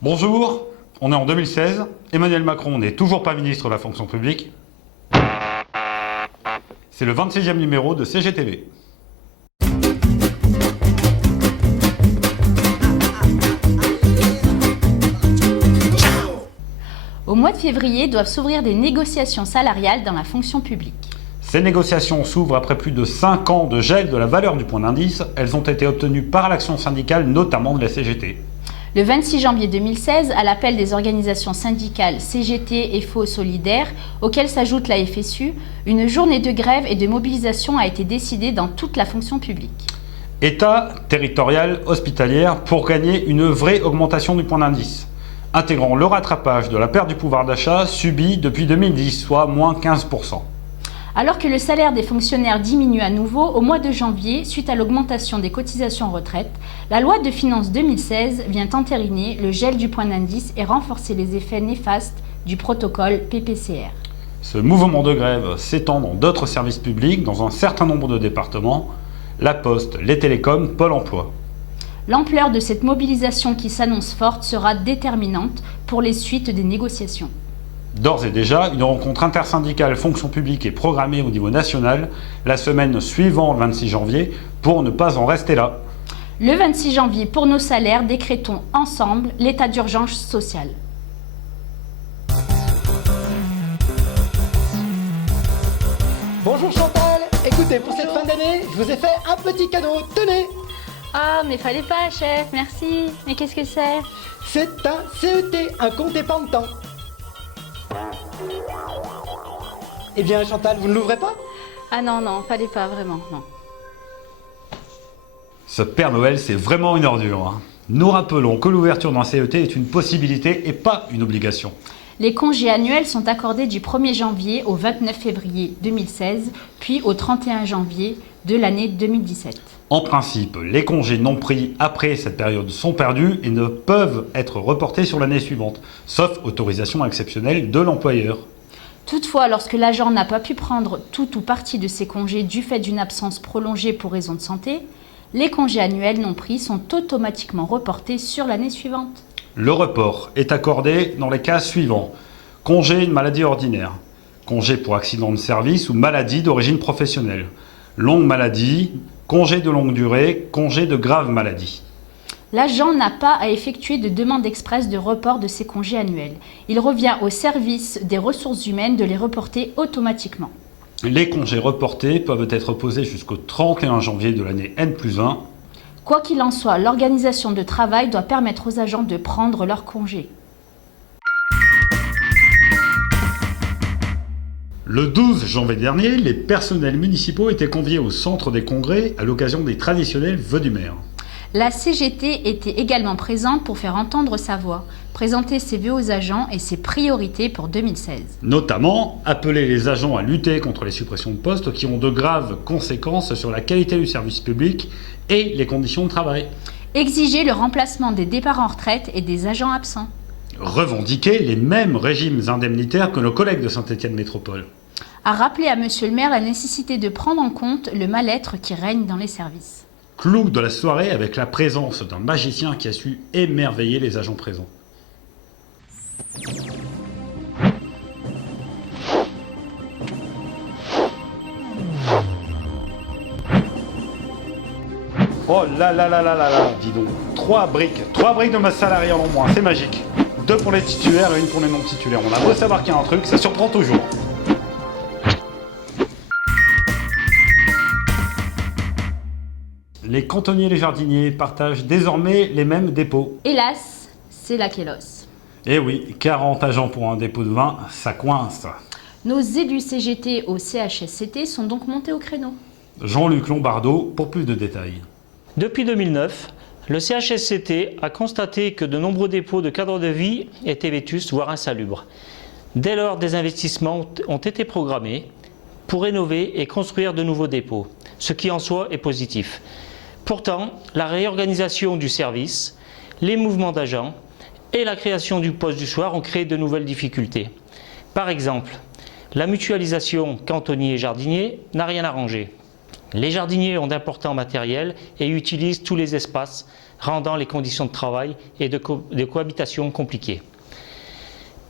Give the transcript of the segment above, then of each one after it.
Bonjour, on est en 2016, Emmanuel Macron n'est toujours pas ministre de la fonction publique. C'est le 26e numéro de CGTV. Au mois de février doivent s'ouvrir des négociations salariales dans la fonction publique. Ces négociations s'ouvrent après plus de 5 ans de gel de la valeur du point d'indice. Elles ont été obtenues par l'action syndicale, notamment de la CGT. Le 26 janvier 2016, à l'appel des organisations syndicales CGT, FO, Solidaires, auxquelles s'ajoute la FSU, une journée de grève et de mobilisation a été décidée dans toute la fonction publique. État, territorial, hospitalière, pour gagner une vraie augmentation du point d'indice, intégrant le rattrapage de la perte du pouvoir d'achat subie depuis 2010, soit moins 15%. Alors que le salaire des fonctionnaires diminue à nouveau, au mois de janvier, suite à l'augmentation des cotisations retraite, la loi de finances 2016 vient entériner le gel du point d'indice et renforcer les effets néfastes du protocole PPCR. Ce mouvement de grève s'étend dans d'autres services publics, dans un certain nombre de départements, la Poste, les télécoms, Pôle emploi. L'ampleur de cette mobilisation qui s'annonce forte sera déterminante pour les suites des négociations. D'ores et déjà, une rencontre intersyndicale fonction publique est programmée au niveau national la semaine suivant le 26 janvier pour ne pas en rester là. Le 26 janvier, pour nos salaires, décrétons ensemble l'état d'urgence sociale. Bonjour Chantal, écoutez, pour cette fin d'année, je vous ai fait un petit cadeau, tenez. Ah, mais fallait pas, chef, merci. Mais qu'est-ce que c'est? C'est un CET, un compte épargne-temps. Eh bien Chantal, vous ne l'ouvrez pas? Ah non, fallait pas, vraiment, non. Ce Père Noël, c'est vraiment une ordure. Nous rappelons que l'ouverture d'un CET est une possibilité et pas une obligation. Les congés annuels sont accordés du 1er janvier au 29 février 2016, puis au 31 janvier de l'année 2017. En principe, les congés non pris après cette période sont perdus et ne peuvent être reportés sur l'année suivante, sauf autorisation exceptionnelle de l'employeur. Toutefois, lorsque l'agent n'a pas pu prendre tout ou partie de ses congés du fait d'une absence prolongée pour raison de santé, les congés annuels non pris sont automatiquement reportés sur l'année suivante. Le report est accordé dans les cas suivants. Congé de maladie ordinaire, congé pour accident de service ou maladie d'origine professionnelle, longue maladie, congé de longue durée, congé de grave maladie. L'agent n'a pas à effectuer de demande expresse de report de ses congés annuels. Il revient au service des ressources humaines de les reporter automatiquement. Les congés reportés peuvent être posés jusqu'au 31 janvier de l'année N+1. Quoi qu'il en soit, l'organisation de travail doit permettre aux agents de prendre leurs congés. Le 12 janvier dernier, les personnels municipaux étaient conviés au centre des congrès à l'occasion des traditionnels vœux du maire. La CGT était également présente pour faire entendre sa voix, présenter ses vœux aux agents et ses priorités pour 2016. Notamment, appeler les agents à lutter contre les suppressions de postes qui ont de graves conséquences sur la qualité du service public et les conditions de travail. Exiger le remplacement des départs en retraite et des agents absents. Revendiquer les mêmes régimes indemnitaires que nos collègues de Saint-Étienne Métropole. A rappeler à Monsieur le maire la nécessité de prendre en compte le mal-être qui règne dans les services. Clou de la soirée avec la présence d'un magicien qui a su émerveiller les agents présents. Oh là là là là là là, dis donc. 3 briques de masse salariale en moins, c'est magique. 2 pour les titulaires et 1 pour les non titulaires. On a beau savoir qu'il y a un truc, ça surprend toujours. Les cantonniers et les jardiniers partagent désormais les mêmes dépôts. Hélas, c'est la Kélos. Eh oui, 40 agents pour un dépôt de vin, ça coince. Nos élus CGT au CHSCT sont donc montés au créneau. Jean-Luc Lombardo pour plus de détails. Depuis 2009, le CHSCT a constaté que de nombreux dépôts de cadres de vie étaient vétustes, voire insalubres. Dès lors, des investissements ont été programmés pour rénover et construire de nouveaux dépôts, ce qui en soi est positif. Pourtant, la réorganisation du service, les mouvements d'agents et la création du poste du soir ont créé de nouvelles difficultés. Par exemple, la mutualisation cantonnier-jardinier n'a rien arrangé. Les jardiniers ont d'importants matériels et utilisent tous les espaces, rendant les conditions de travail et de cohabitation compliquées.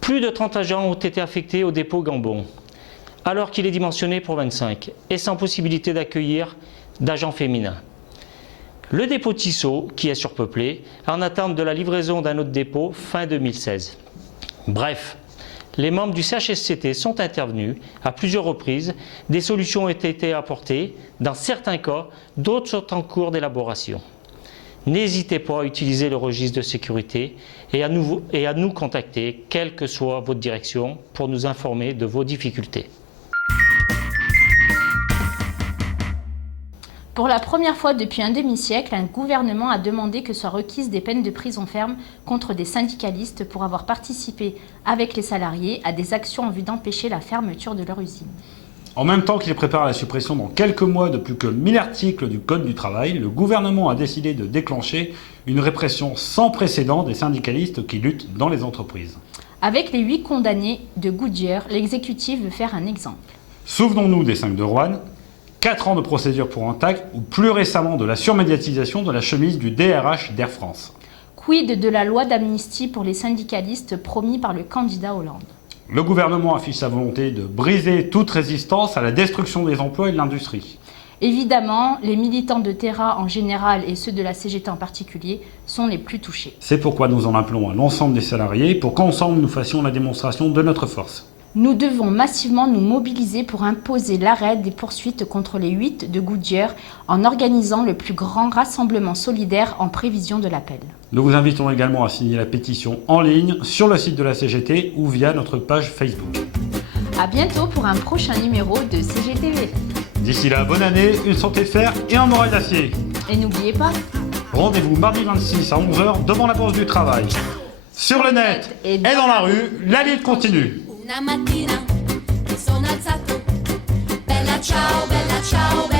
Plus de 30 agents ont été affectés au dépôt Gambon, alors qu'il est dimensionné pour 25 et sans possibilité d'accueillir d'agents féminins. Le dépôt Tissot, qui est surpeuplé, en attente de la livraison d'un autre dépôt fin 2016. Bref, les membres du CHSCT sont intervenus à plusieurs reprises, des solutions ont été apportées, dans certains cas, d'autres sont en cours d'élaboration. N'hésitez pas à utiliser le registre de sécurité et à nous contacter, quelle que soit votre direction, pour nous informer de vos difficultés. Pour la première fois depuis un demi-siècle, un gouvernement a demandé que soient requises des peines de prison ferme contre des syndicalistes pour avoir participé avec les salariés à des actions en vue d'empêcher la fermeture de leur usine. En même temps qu'il prépare la suppression dans quelques mois de plus que 1000 articles du Code du travail, le gouvernement a décidé de déclencher une répression sans précédent des syndicalistes qui luttent dans les entreprises. Avec les 8 condamnés de Goodyear, l'exécutif veut faire un exemple. Souvenons-nous des 5 de Roanne, 4 ans de procédure pour Intact ou plus récemment de la surmédiatisation de la chemise du DRH d'Air France. Quid de la loi d'amnistie pour les syndicalistes promis par le candidat Hollande? Le gouvernement affiche sa volonté de briser toute résistance à la destruction des emplois et de l'industrie. Évidemment, les militants de Terra en général et ceux de la CGT en particulier sont les plus touchés. C'est pourquoi nous en appelons à l'ensemble des salariés pour qu'ensemble nous fassions la démonstration de notre force. Nous devons massivement nous mobiliser pour imposer l'arrêt des poursuites contre les 8 de Goodyear en organisant le plus grand rassemblement solidaire en prévision de l'appel. Nous vous invitons également à signer la pétition en ligne sur le site de la CGT ou via notre page Facebook. A bientôt pour un prochain numéro de CGTV. D'ici là, bonne année, une santé de fer et un moral d'acier. Et n'oubliez pas, Rendez-vous mardi 26 à 11h devant la Bourse du Travail. Sur le net et dans la rue, la lutte continue. Una mattina mi sono alzato, bella ciao, bella ciao, bella